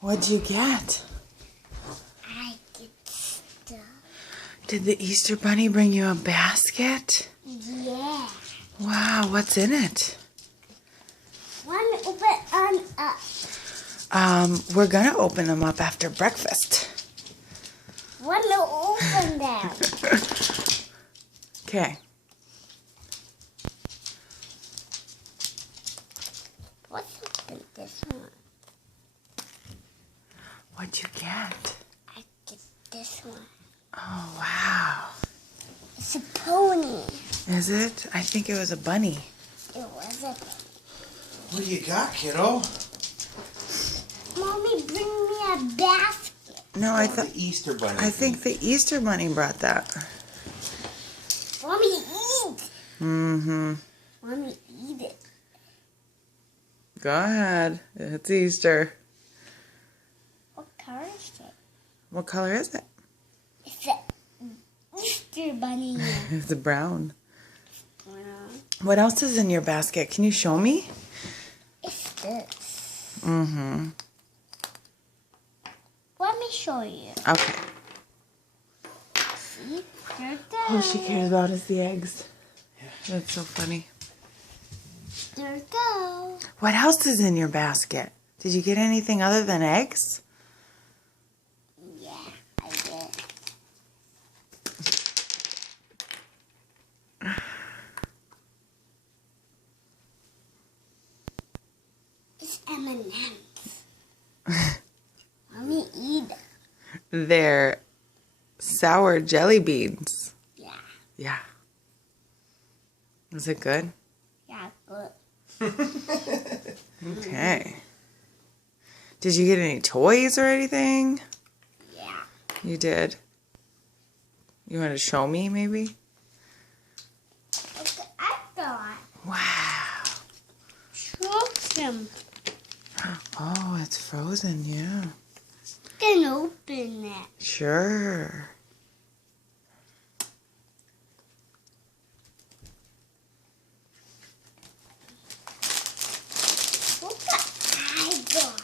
What'd you get? I get stuff. Did the Easter Bunny bring you a basket? Yeah. Wow, what's in it? Wanna open up? We're gonna open them up after breakfast. Wanna open them? Okay. Let's open this one. What'd you get? I get this one. Oh, wow. It's a pony. Is it? I think it was a bunny. It was a pony. What do you got, kiddo? Mommy, bring me a basket. No, I The thought. Easter bunny. I think the Easter Bunny brought that. Mommy, eat. Mm-hmm. Mommy, eat it. Go ahead. It's Easter. What color is it? What color is it? It's an Easter bunny. It's brown. Wow. What else is in your basket? Can you show me? It's this. Mm-hmm. Let me show you. Okay. See? There it All goes. she cares about is the eggs. That's so funny. There it goes. What else is in your basket? Did you get anything other than eggs? Yeah, I did. It's M&M's. Mommy, eat it. They're sour jelly beans. Yeah, Yeah. Is it good? yeah, good. Okay. Did you get any toys or anything? Yeah. You did. You want to show me, maybe? Look what I got. Wow. Frozen. Oh, it's frozen, yeah. Can open it. Sure. Look what I got.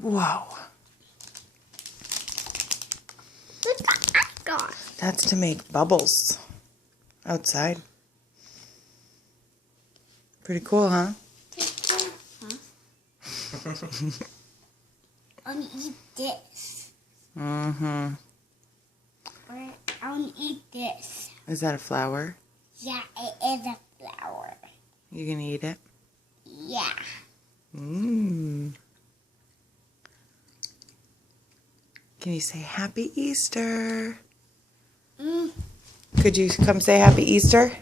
Whoa. Look what I got. That's to make bubbles outside. Pretty cool, huh? I want to eat this. Mm-hmm. Or I want to eat this. Is that a flower? Yeah, it is a flower. You gonna eat it? Yeah. Mmm. Can you say Happy Easter? Mm. Could you come say Happy Easter?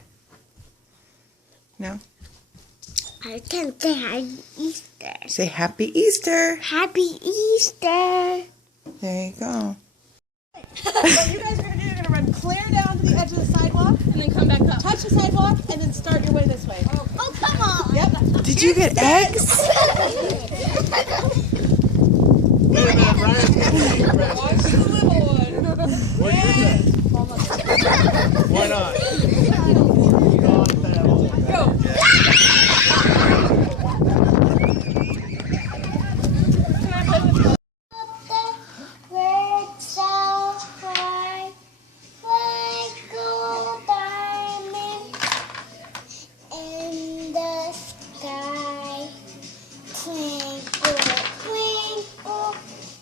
No? I can say Happy Easter. Say Happy Easter. Happy Easter. There you go. What you guys are going to do, you're going to run clear down to the edge of the sidewalk, and then come back up. Touch the sidewalk, and then start your way this way. Oh, come on. Yep. Did you get eggs? Watch the little one. Why not? Go. Birds so high, like gold diamond in the sky. Twinkle, twinkle,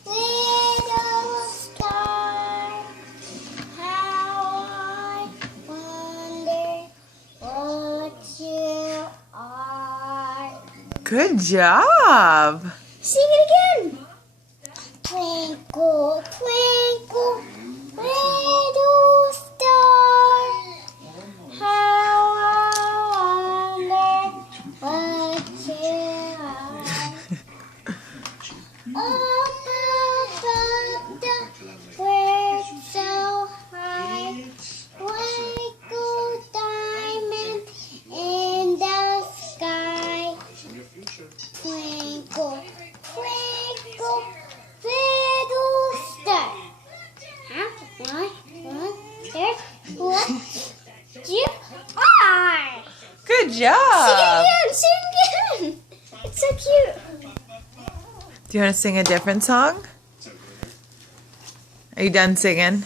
little star. How I wonder what you are. Good job. Sing it again. Twinkle, twinkle, little star, how I wonder what you are. Up above the world so high, like gold diamond in the sky. Twinkle, twinkle, little star. Huh? One, there. What you are? Good Sing job. again, sing again. It's so cute. Do you want to sing a different song? Are you done singing?